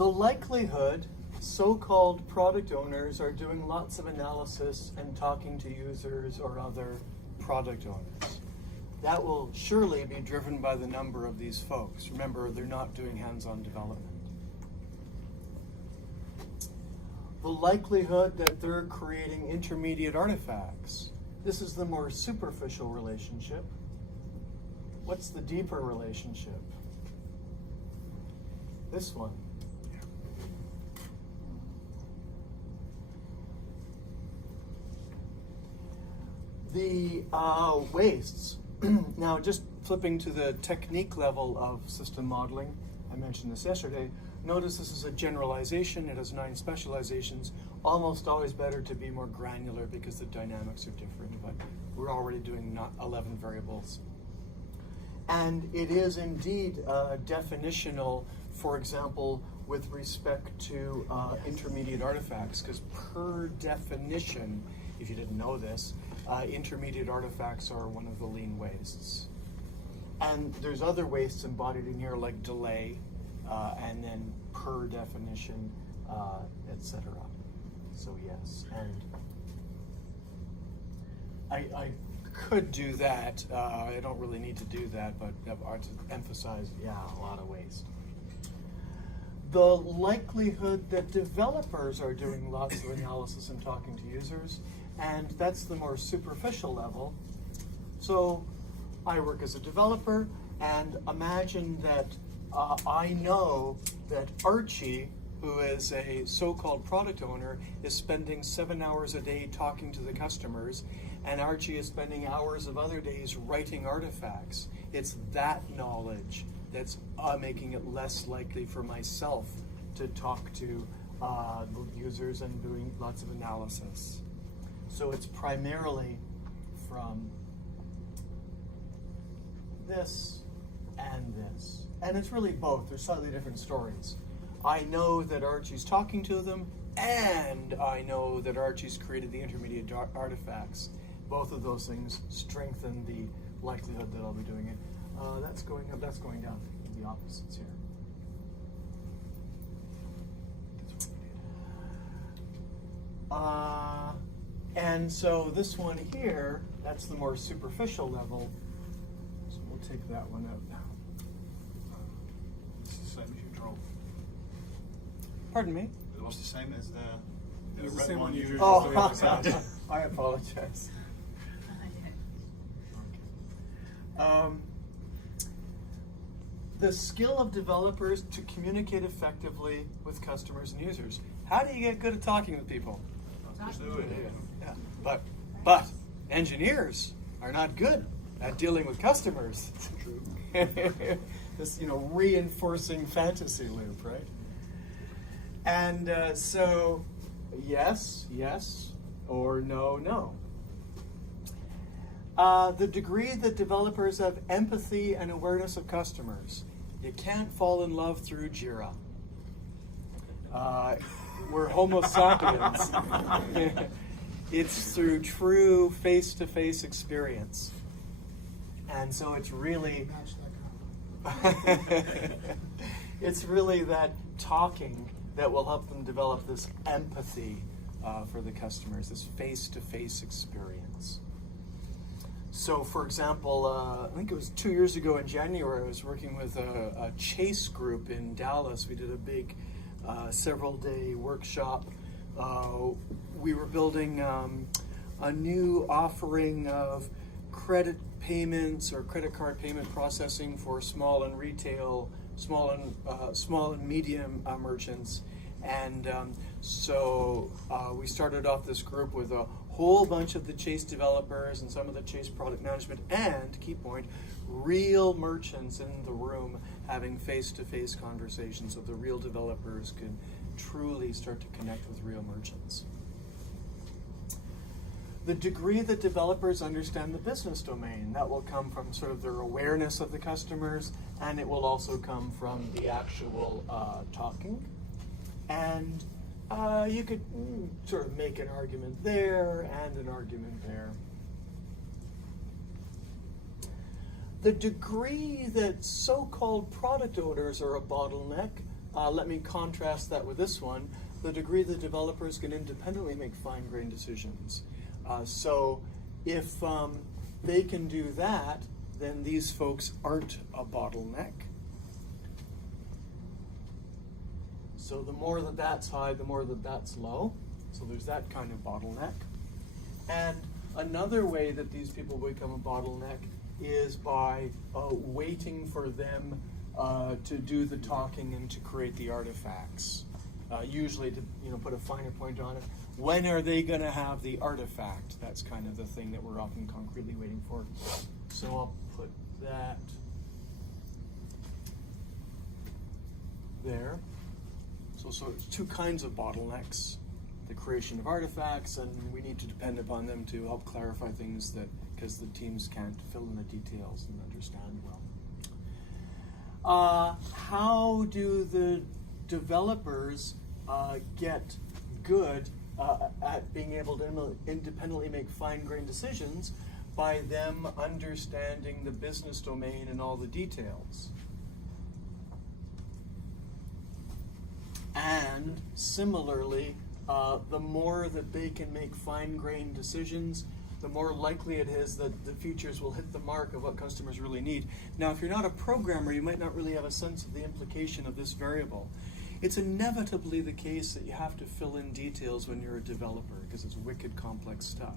The likelihood so-called product owners are doing lots of analysis and talking to users or other product owners. That will surely be driven by the number of these folks. Remember, they're not doing hands-on development. The likelihood that they're creating intermediate artifacts. This is the more superficial relationship. What's the deeper relationship? This one. The wastes. Now, just flipping to the technique level of system modeling, I mentioned this yesterday. Notice this is a generalization. It has 9 specializations. Almost always better to be more granular because the dynamics are different, but we're already doing not 11 variables. And it is indeed definitional, for example, with respect to intermediate artifacts, because per definition, if you didn't know this, intermediate artifacts are one of the lean wastes. And there's other wastes embodied in here like delay, and then per definition, etc. So yes, and I could do that. I don't really need to do that, but to emphasize, yeah, a lot of waste. The likelihood that developers are doing lots of analysis and talking to users, and that's the more superficial level. So I work as a developer, and imagine that I know that Archie, who is a so-called product owner, is spending 7 hours a day talking to the customers, and Archie is spending hours of other days writing artifacts. It's that knowledge that's making it less likely for myself to talk to the users and doing lots of analysis. So it's primarily from this and this. And it's really both. They're slightly different stories. I know that Archie's talking to them, and I know that Archie's created the intermediate artifacts. Both of those things strengthen the likelihood that I'll be doing it. That's going up, that's going down. The opposites here. And so this one here, that's the more superficial level. So we'll take that one out now. It's the same as you draw. Pardon me? It was the same as the It's the red same one one you you drew. drew. Oh, I apologize. The skill of developers to communicate effectively with customers and users. How do you get good at talking with people? Just do it. Yeah. But engineers are not good at dealing with customers. True. This, reinforcing fantasy loop, right? And so, yes, or no. The degree that developers have empathy and awareness of customers. You can't fall in love through Jira. We're Homo sapiens. It's through true face-to-face experience. And so it's really it's really that talking that will help them develop this empathy for the customers, this face-to-face experience. So, for example, I think it was 2 years ago in January, I was working with a Chase group in Dallas. We did a big several-day workshop. We were building a new offering of credit payments or credit card payment processing for small and medium merchants. And so we started off this group with a whole bunch of the Chase developers and some of the Chase product management, and, key point, real merchants in the room having face-to-face conversations so the real developers can truly start to connect with real merchants. The degree that developers understand the business domain, that will come from sort of their awareness of the customers, and it will also come from the actual talking. And you could sort of make an argument there and an argument there. The degree that so-called product owners are a bottleneck, let me contrast that with this one, the degree the developers can independently make fine-grained decisions. So if they can do that, then these folks aren't a bottleneck. So the more that that's high, the more that that's low. So there's that kind of bottleneck. And another way that these people become a bottleneck is by waiting for them to do the talking and to create the artifacts. Usually to put a finer point on it. When are they going to have the artifact? That's kind of the thing that we're often concretely waiting for. So I'll put that there. So it's two kinds of bottlenecks. The creation of artifacts, and we need to depend upon them to help clarify things because the teams can't fill in the details and understand well. How do the developers get good at being able to independently make fine-grained decisions? By them understanding the business domain and all the details. And similarly, the more that they can make fine-grained decisions, the more likely it is that the features will hit the mark of what customers really need. Now, if you're not a programmer, you might not really have a sense of the implication of this variable. It's inevitably the case that you have to fill in details when you're a developer because it's wicked complex stuff.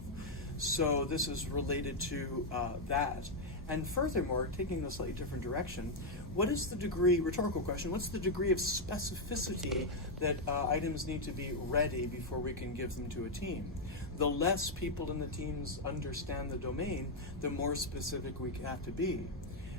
So this is related to that. And furthermore, taking a slightly different direction, what is the degree, rhetorical question, what's the degree of specificity that items need to be ready before we can give them to a team? The less people in the teams understand the domain, the more specific we have to be,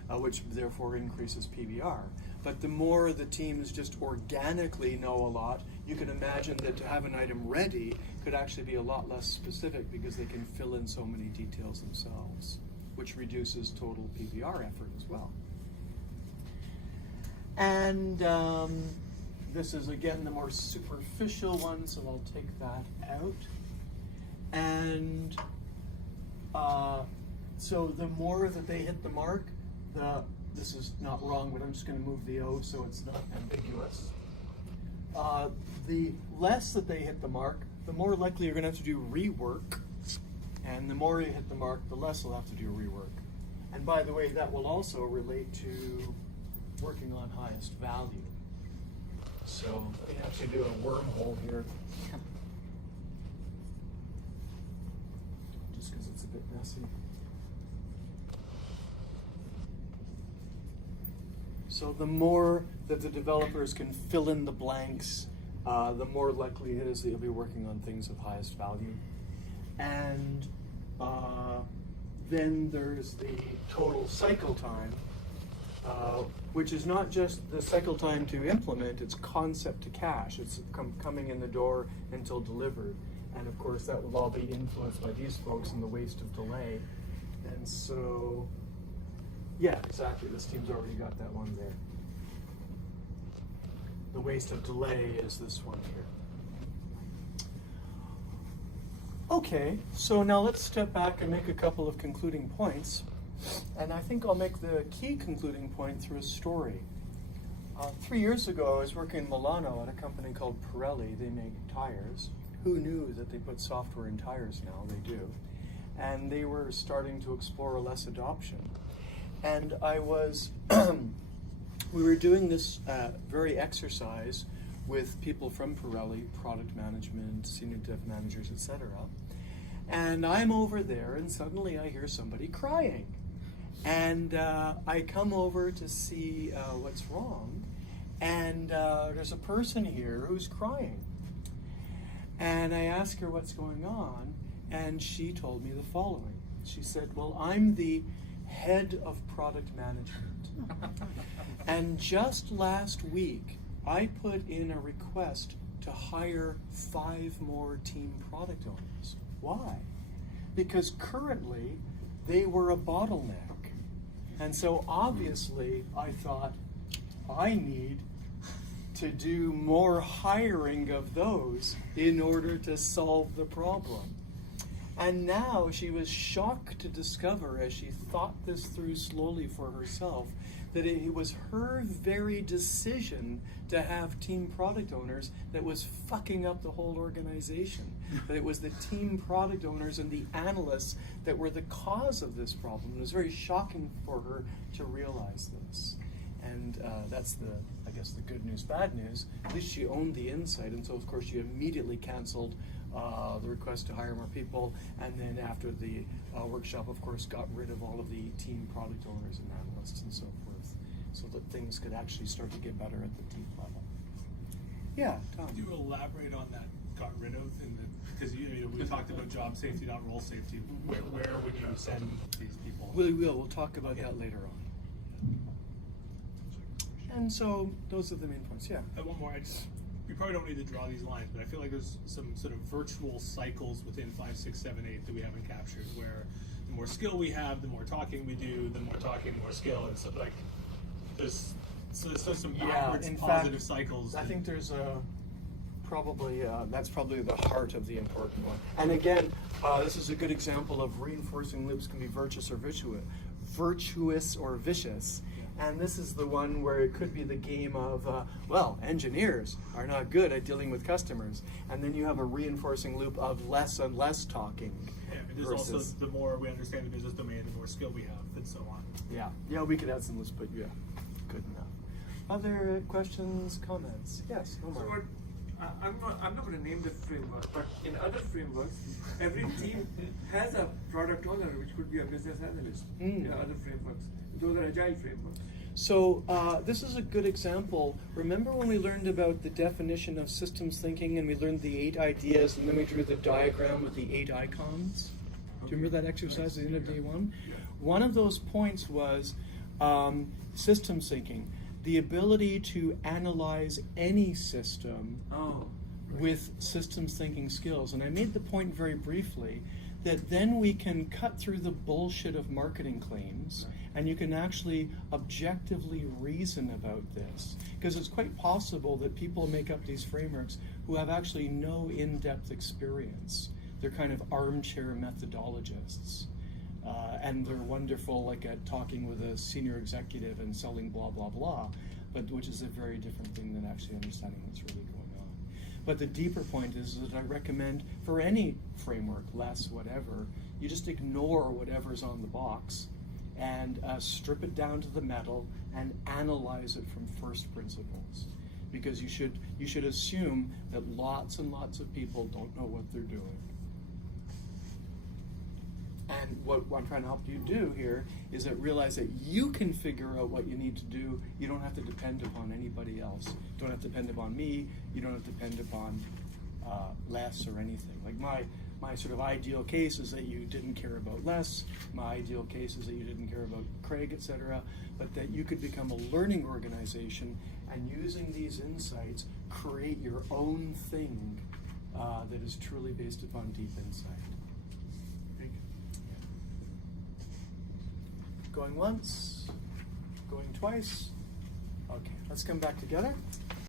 which therefore increases PBR. But the more the teams just organically know a lot, you can imagine that to have an item ready could actually be a lot less specific because they can fill in so many details themselves, which reduces total PBR effort as well. And this is again the more superficial one, so I'll take that out. And so the more that they hit the mark, this is not wrong, but I'm just going to move the O so it's not ambiguous. The less that they hit the mark, the more likely you're going to have to do rework. And the more you hit the mark, the less you'll have to do rework. And by the way, that will also relate to working on highest value. So let me actually do a wormhole here. Just because it's a bit messy. So the more that the developers can fill in the blanks, the more likely it is that you'll be working on things of highest value. And then there's the total cycle time, which is not just the cycle time to implement, it's concept to cache. It's coming in the door until delivered. And of course that will all be influenced by these folks and the waste of delay. And so, yeah, exactly, this team's already got that one there. The waste of delay is this one here. Okay, so now let's step back and make a couple of concluding points. And I think I'll make the key concluding point through a story. 3 years ago, I was working in Milano at a company called Pirelli. They make tires. Who knew that they put software in tires now? They do. And they were starting to explore less adoption. And I was, we were doing this very exercise with people from Pirelli, product management, senior dev managers, etc. And I'm over there, and suddenly I hear somebody crying. And I come over to see what's wrong, and there's a person here who's crying. And I ask her what's going on, and she told me the following. She said, well, I'm the head of product management. And just last week, I put in a request to hire 5 more team product owners. Why? Because currently, they were a bottleneck. And so obviously, I thought, I need to do more hiring of those in order to solve the problem. And now she was shocked to discover, as she thought this through slowly for herself, that it was her very decision to have team product owners that was fucking up the whole organization. That it was the team product owners and the analysts that were the cause of this problem. It was very shocking for her to realize this. And that's I guess the good news, bad news. At least she owned the insight, and so of course she immediately canceled the request to hire more people, and then after the workshop, of course, got rid of all of the team product owners and analysts and so forth, so that things could actually start to get better at the team level. Yeah, Tom. Could you elaborate on that got rid of? Because we talked about job safety, not role safety. Where would you send these people? We will. We'll talk about that later on. And so those are the main points. Yeah. One more. We probably don't need to draw these lines, but I feel like there's some sort of virtual cycles within 5, 6, 7, 8 that we haven't captured, where the more skill we have, the more talking we do, the more talking, the more skill, and so like there's some backwards positive cycles. I think there's that's probably the heart of the important one. And again, this is a good example of reinforcing loops can be virtuous or vicious. And this is the one where it could be the game of, engineers are not good at dealing with customers. And then you have a reinforcing loop of less and less talking. Yeah, but there's also, the more we understand the business domain, the more skill we have, and so on. Yeah, we could add some lists, but yeah, good enough. Other questions, comments? Yes, Omar. So I'm not going to name the framework, but in other frameworks, every team has a product owner, which could be a business analyst. In other frameworks, those are agile frameworks. So this is a good example. Remember when we learned about the definition of systems thinking, and we learned the 8 ideas, and then we drew the diagram with the 8 icons? Do you remember that exercise at the end of day 1? Yeah. One of those points was systems thinking. The ability to analyze any system with systems thinking skills. And I made the point very briefly that then we can cut through the bullshit of marketing claims, and you can actually objectively reason about this. Because it's quite possible that people make up these frameworks who have actually no in-depth experience. They're kind of armchair methodologists. And they're wonderful like at talking with a senior executive and selling blah, blah, blah, but which is a very different thing than actually understanding what's really going on. But the deeper point is that I recommend for any framework, less, whatever, you just ignore whatever's on the box and strip it down to the metal and analyze it from first principles. Because you should assume that lots and lots of people don't know what they're doing. And what I'm trying to help you do here is that realize that you can figure out what you need to do. You don't have to depend upon anybody else. You don't have to depend upon me. You don't have to depend upon Les or anything. Like my sort of ideal case is that you didn't care about Les. My ideal case is that you didn't care about Craig, etc. But that you could become a learning organization and using these insights, create your own thing that is truly based upon deep insight. Going once, going twice. Okay, let's come back together.